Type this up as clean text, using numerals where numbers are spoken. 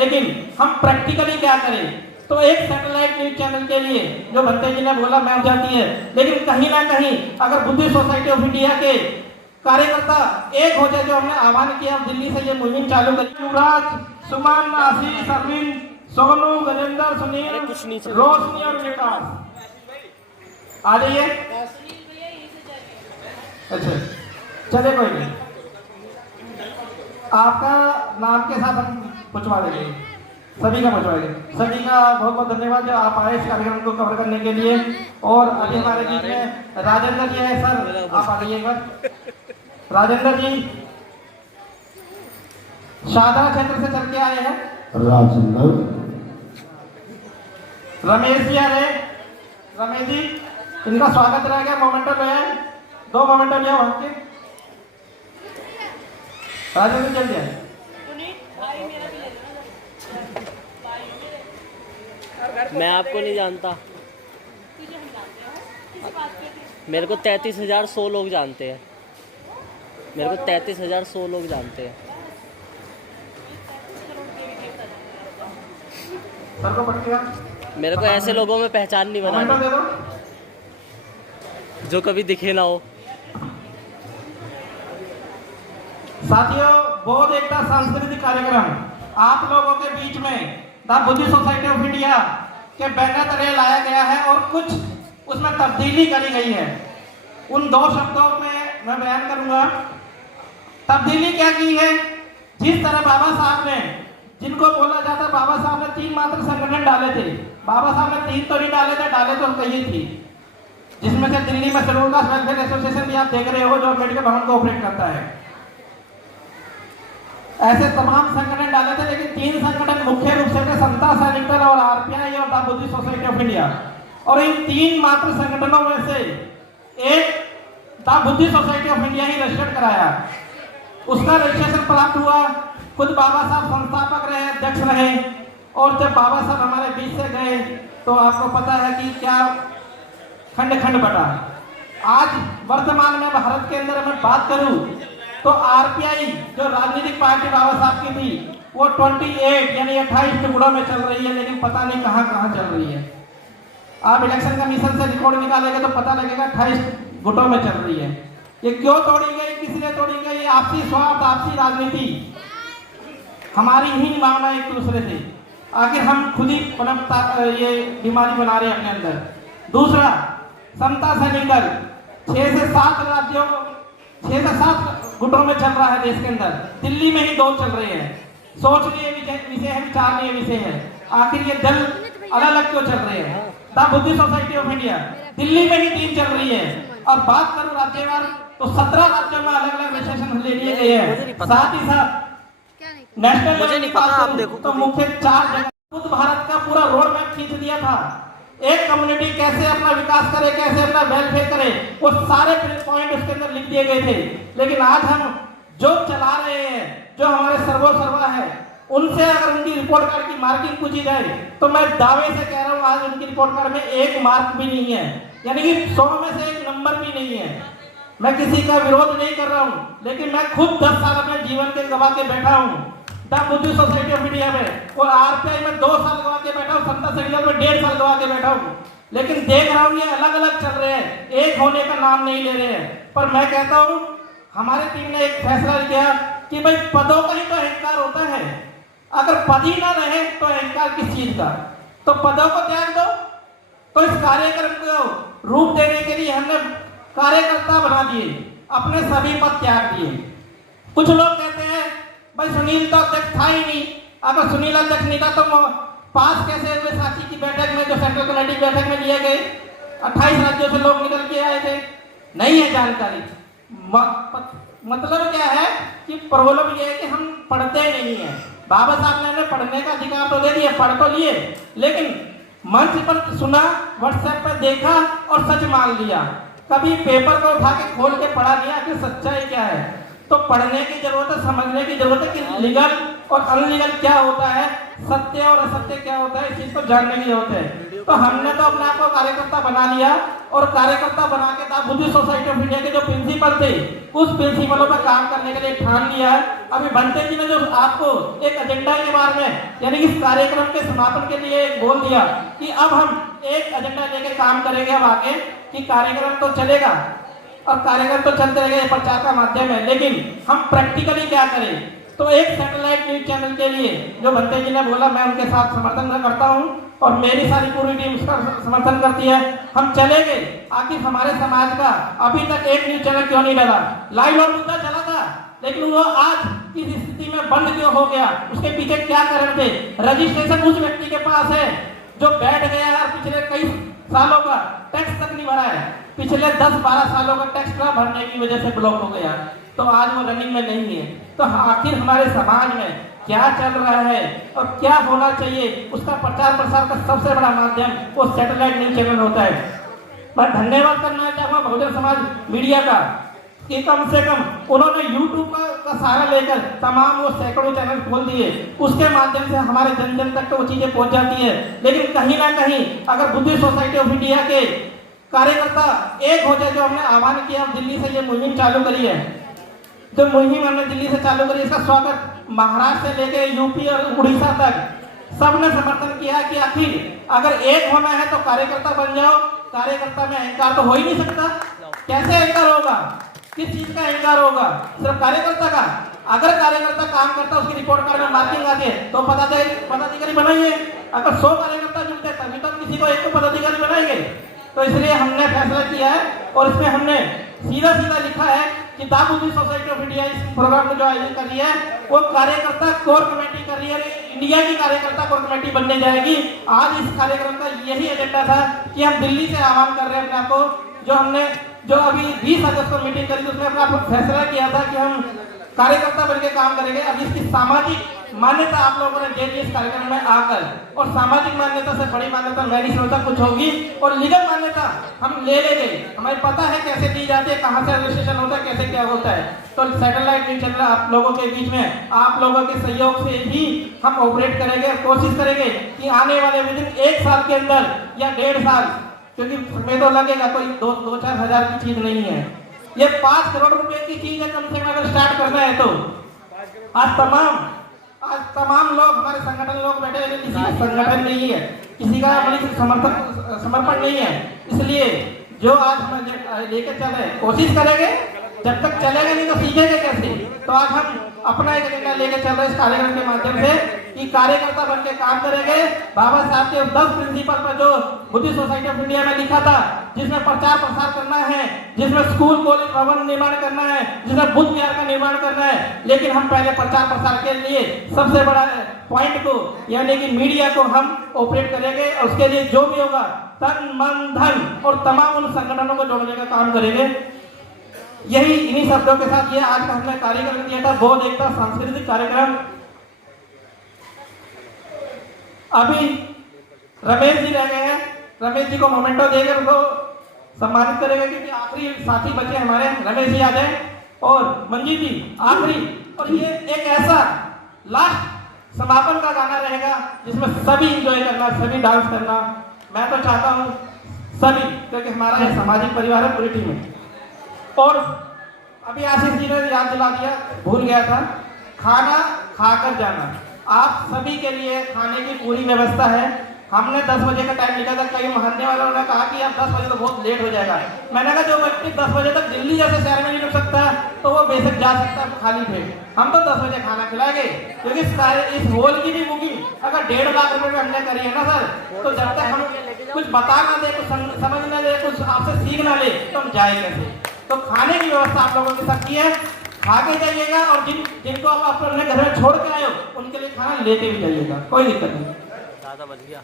लेकिन हम प्रैक्टिकली क्या करें। तो एक सैटेलाइट न्यूज चैनल के लिए जो भंते जी ने बोला मैं जाती है, लेकिन कहीं ना कहीं अगर बुद्धिस्ट सोसाइटी ऑफ इंडिया के कार्यकर्ता एक हो जाए, जो हमने आह्वान किया दिल्ली से ये मुहिम चालू करी, युवराज, सुमन, आशीष, अरविंद, सोनू, गजेंद्र, सुनील, रोशनी और विकास आ जाइए। अच्छा चले कोई नहीं, आपका नाम के साथ हम पूछवा देंगे, सभी का पूछवा देंगे। सभी का बहुत बहुत धन्यवाद जो आप आए इस कार्यक्रम को कवर करने के लिए। और अभी हमारे बीच में राजेंद्र जी है, सर आप आ जाइए एक बार। राजेंद्र जी शाहदरा क्षेत्र से चल के आए हैं। राजेंद्र। रमेश जी आ रहे, रमेश जी इनका स्वागत रहेगा। मोमेंटो ले आए, 2 मोमेंटो ले आओ के। राजेंद्र जल्दी आए। मैं आपको नहीं जानता, मेरे को 33,100 लोग जानते हैं, मेरे को 33,100 लोग जानते हैं। सर को पकड़िएगा। मेरे को ऐसे लोगों में पहचान नहीं मोमेंटो दे बनानी दो। जो कभी दिखे ना हो। साथियों बहुत एकता सांस्कृतिक कार्यक्रम आप लोगों के बीच में the Buddhist society of India के बैनर तले लाया गया है और कुछ उसमें तब्दीली करी गई है। उन 2 शब्दों में मैं बयान करूंगा। तब्दीली क्या की है, जिस तरह बाबा साहब ने, जिनको बोला जाता है बाबा साहब ने 3 मात्र संगठन डाले थे, बाबा साहब ने 3 तो नहीं डाले थे, डाले तो कही थी, जिसमें से दिल्ली में शेड्यूल कास्ट वेलफेयर एसोसिएशन भी आप देख रहे हो जो मेडिकल भवन को ऑपरेट करता है। ऐसे तमाम संगठन डाले थे, लेकिन 3 संगठन मुख्य रूप से थे, समता सैनिक और आरपीआई और the Buddhist society of India. और इन 3 मात्र संगठनों में से एक the Buddhist society of India he registered कराया, उसका रजिस्ट्रेशन प्राप्त हुआ। खुद बाबा साहब संस्थापक रहे, अध्यक्ष रहे। और जब बाबा साहब हमारे बीच से गए तो आपको पता है कि क्या खंड खंड बटा। आज वर्तमान में भारत के अंदर मैं बात करूं तो आरपीआई जो राजनीतिक पार्टी बाबा साहब की थी वो 28 यानी 28 टुकड़ों में चल रही है, लेकिन पता नहीं कहां कहां चल रही है। आप इलेक्शन कमीशन से रिकॉर्ड निकालेंगे तो पता लगेगा 28 गुटों में चल रही है। ये क्यों तोड़ी गई, किसने तोड़ी गई? आपसी स्वार्थ, आपसी राजनीति, हमारी ही भावना एक दूसरे से। आखिर हम खुद ही ये बीमारी बना रहे हैं अपने अंदर। दूसरा, समता सैनिकल 6 से 7 राज्यों, 6 से 7 गुटों में चल रहा है देश के अंदर। दिल्ली में ही 2 चल रहे हैं। सोचनीय विषय है, विचारणीय विषय है। आखिर ये दल अलग अलग क्यों चल रहे हैं? The Buddhist society of India Delhi में ही 3 चल रही है। और बात करूं राज्यवार तो 17 राज्यों में अलग अलग रजिस्ट्रेशन ले लिए गए हैं। साथ ही साथ नेशनल लेवल की बात करूं तो मुख्य 4 जगह खुद भारत का पूरा रोड मैप खींच दिया था। एक कम्युनिटी कैसे अपना विकास करे, कैसे अपना वेलफेयर करे, वो सारे पॉइंट उसके अंदर लिख दिए गए थे। लेकिन आज हम जो चला रहे हैं, जो हमारे सर्वा है, उनसे अगर उनकी रिपोर्ट कार्ड की मार्किंग पूछी जाए तो मैं दावे से कह रहा हूं आज उनकी रिपोर्ट कार्ड में 1 मार्क भी नहीं है, यानी कि 100 में से 1 नंबर भी नहीं है। मैं किसी का विरोध नहीं कर रहा हूं, लेकिन मैं खुद 10 साल अपने जीवन के गवा के बैठा हूं the Buddhist society of India में, और आरपीआई में 2 साल गवा के बैठा हूं, समता सैनिकल में 1.5 साल गवा के बैठा हूं। लेकिन देख रहा हूं ये अलग अलग चल रहे हैं, एक होने का नाम नहीं ले रहे हैं। पर मैं कहता हूं हमारी टीम ने एक फैसला लिया कि भाई पदों का ही तो अहंकार होता है, अगर पद ही ना रहे तो अहंकार किस चीज का? तो पदों को त्याग दो। तो इस कार्यक्रम को रूप देने के लिए हमने कार्यकर्ता बना दिए, अपने सभी पद त्याग दिए। कुछ लोग कहते हैं भाई सुनील तो अध्यक्ष था ही नहीं, अगर सुनील अध्यक्ष नहीं था तो पास कैसे हुए सांची की बैठक में, जो सेंट्रल कमेटी की बैठक में लिए गए? 28 राज्यों से लोग निकल के आए थे, नहीं है जानकारी। मतलब क्या है कि प्रॉब्लम ये है कि हम पढ़ते नहीं है। बाबा साहब ने हमें पढ़ने का अधिकार तो दे दिया, पढ़ तो लिए, लेकिन मंच पर सुना, व्हाट्सएप पर देखा और सच मान लिया। कभी पेपर को उठा के खोल के पढ़ा लिया कि सच्चाई क्या है। तो पढ़ने की जरूरत है, समझने की जरूरत है कि लीगल और अनलीगल क्या होता है, सत्य और असत्य क्या होता है, इस चीज को जानने की जरूरत है। तो हमने तो अपने आप को कार्यकर्ता बना लिया और कार्यकर्ता बना के दा बुद्धिस्ट सोसाइटी ऑफ इंडिया के जो प्रिंसिपल थे उस प्रिंसिपलों पर काम करने के लिए ठान लिया है। अभी बंटे जी ने जो आपको एक एजेंडा के बारे में यानी कि इस कार्यक्रम के समापन के लिए बोल दिया कि अब हम एक एजेंडा लेके काम करेंगे अब आगे, कि कार्यक्रम तो चलेगा और कार्यक्रम तो चलते रहेंगे, प्रचार का माध्यम है, लेकिन हम प्रैक्टिकली क्या करें। तो एक सैटेलाइट न्यूज चैनल के लिए जो बंटे जी ने बोला, मैं उनके साथ समर्थन करता हूं और मेरी सारी पूरी टीम उसका समर्थन करती है। हम चलेंगे, आखिर हमारे समाज का अभी तक एक न्यूज चैनल क्यों नहीं डला, लाइव और मुद्दा चला था, लेकिन वो आज इस स्थिति में बंद क्यों हो गया, उसके पीछे क्या कारण थे। रजिस्ट्रेशन उस व्यक्ति के पास है जो बैठ गया है और पिछले कई सालों का टैक्स तक नहीं भरा है, पिछले 10-12 सालों का टैक्स ना भरने की वजह से ब्लॉक हो गया, तो आज वो रनिंग में नहीं है। तो आखिर हमारे समाज में क्या चल रहा है और क्या होना चाहिए, उसका प्रचार प्रसार का सबसे बड़ा माध्यम वो सैटेलाइट न्यूज चैनल होता है। मैं धन्यवाद करना चाहूँगा बहुजन समाज मीडिया का कि कम से कम उन्होंने यूट्यूब का सहारा लेकर तमाम वो सैकड़ों चैनल खोल दिए, उसके माध्यम से हमारे जन जन तक तो वो चीजें पहुंच जाती है। लेकिन कहीं ना कहीं अगर बुद्धिस्ट सोसाइटी ऑफ इंडिया के कार्यकर्ता एक हो जाए, जो हमने आह्वान किया दिल्ली से ये मुहिम चालू करी है, जो मुहिम हमने दिल्ली से चालू करी, इसका स्वागत महाराष्ट्र से लेकर यूपी और उड़ीसा तक सबने समर्थन किया कि आखिर अगर एक होना है तो कार्यकर्ता बन जाओ। कार्यकर्ता में अहंकार तो हो ही नहीं सकता, कैसे अहंकार होगा, किस चीज का अहंकार होगा, सिर्फ कार्यकर्ता का। अगर कार्यकर्ता काम करता उसकी रिपोर्ट कार्ड में मार्किंग आती है तो पदाधिकारी बनाइए। अगर 100 कार्यकर्ता जुड़ते हैं तभी तो हम किसी को एक तो पदाधिकारी बनाएंगे। तो इसलिए हमने फैसला किया है और इसमें हमने सीधा सीधा लिखा है कि the Buddhist society of India इस प्रोग्राम को जो आयोजन कर रही है वो कार्यकर्ता कोर कमेटी कर रही है, इंडिया की कार्यकर्ता कोर कमेटी बनने जाएगी। आज इस कार्यक्रम का यही एजेंडा था कि हम दिल्ली से आह्वान कर रहे हैं अपने आप को, जो अभी 20 अगस्त को मीटिंग करी थी उसमें अपना फैसला किया था कि हम कार्यकर्ता बनके काम करेंगे। अब इसकी सामाजिक मान्यता आप लोगों ने दे दी इस कार्यक्रम में आकर, और सामाजिक मान्यता से बड़ी मान्यता मैं नहीं समझता कुछ होगी, और लीगल मान्यता हम ले लेंगे। हमें पता है कैसे दी जाती है, कहाँ से रजिस्ट्रेशन होता है, कैसे क्या होता है। तो सैटेलाइट न्यूज चैनल आप लोगों के बीच में आप लोगों के सहयोग से ही हम ऑपरेट करेंगे और कोशिश करेंगे कि आने वाले विदिन 1 साल के अंदर या 1.5 साल, क्योंकि समय तो लगेगा, कोई 2-4 हज़ार की चीज नहीं है, ये 5 करोड़ रुपए की चीज है कम से कम अगर स्टार्ट करना है तो। आज तमाम लोग हमारे संगठन लोग बैठे हैं, किसी का संगठन नहीं है, किसी का समर्पण नहीं है, इसलिए जो आज हम लेकर चले कोशिश करेंगे, जब तक चलेगा नहीं तो सीखेंगे कैसे। तो आज हम अपना एक एजेंडा लेकर चल रहे हैं इस कार्यक्रम के माध्यम से कि कार्यकर्ता बन के काम करेंगे। बाबा साहब के 10 प्रिंसिपल पर जो बुद्धिस्ट सोसाइटी ऑफ इंडिया में लिखा था, जिसमें प्रचार प्रसार करना है, जिसमें स्कूल कॉलेज भवन निर्माण करना है, जिसमें बुद्ध विहार का निर्माण करना है, लेकिन हम पहले प्रचार प्रसार के लिए सबसे बड़ा पॉइंट को यानी कि मीडिया को हम ऑपरेट करेंगे, और उसके लिए जो भी होगा तन मन धन और तमाम उन संगठनों को जोड़ने का काम करेंगे। यही इन्हीं शब्दों के साथ ये आज का हमने कार्यक्रम दिया था, बौद्ध एकता सांस्कृतिक कार्यक्रम। अभी रमेश जी रह गए हैं, रमेश जी को मोमेंटो देकर उनको सम्मानित करेंगे, क्योंकि आखिरी साथी बचे हमारे, रमेश जी आ जाए और मंजीत जी आखिरी। और ये एक ऐसा लास्ट समापन का गाना रहेगा जिसमें सभी इंजॉय करना, सभी डांस करना। मैं तो चाहता हूँ सभी, क्योंकि हमारा ये सामाजिक परिवार है, पूरी टीम है। और अभी आशीष जी ने याद दिला दिया, भूल गया था, खाना खाकर जाना। आप सभी के लिए खाने की पूरी व्यवस्था है। हमने 10 बजे का टाइम लिखा था, कई महल्ले वालों ने कहा कि अब 10 बजे तो बहुत लेट हो जाएगा। मैंने कहा जो व्यक्ति 10 बजे तक दिल्ली जैसे शहर में नहीं रुक सकता तो वो बेशक जा सकता है खाली पेट। हम तो 10 बजे खाना खिलाएंगे, क्योंकि इस हॉल की भी बुकिंग अगर 1.5 लाख रुपए में हमने करी है ना सर, तो जब तक हम कुछ बता ना दे, कुछ समझ ना दे, कुछ आपसे सीख ना ले, तो हम जाए कैसे। तो खाने की व्यवस्था आप लोगों के साथ की है, खा के जाइएगा, और जिनको आप अपने घर में छोड़ के आए हो उनके लिए खाना लेके भी जाइएगा, कोई दिक्कत नहीं। ज़्यादा बच गया।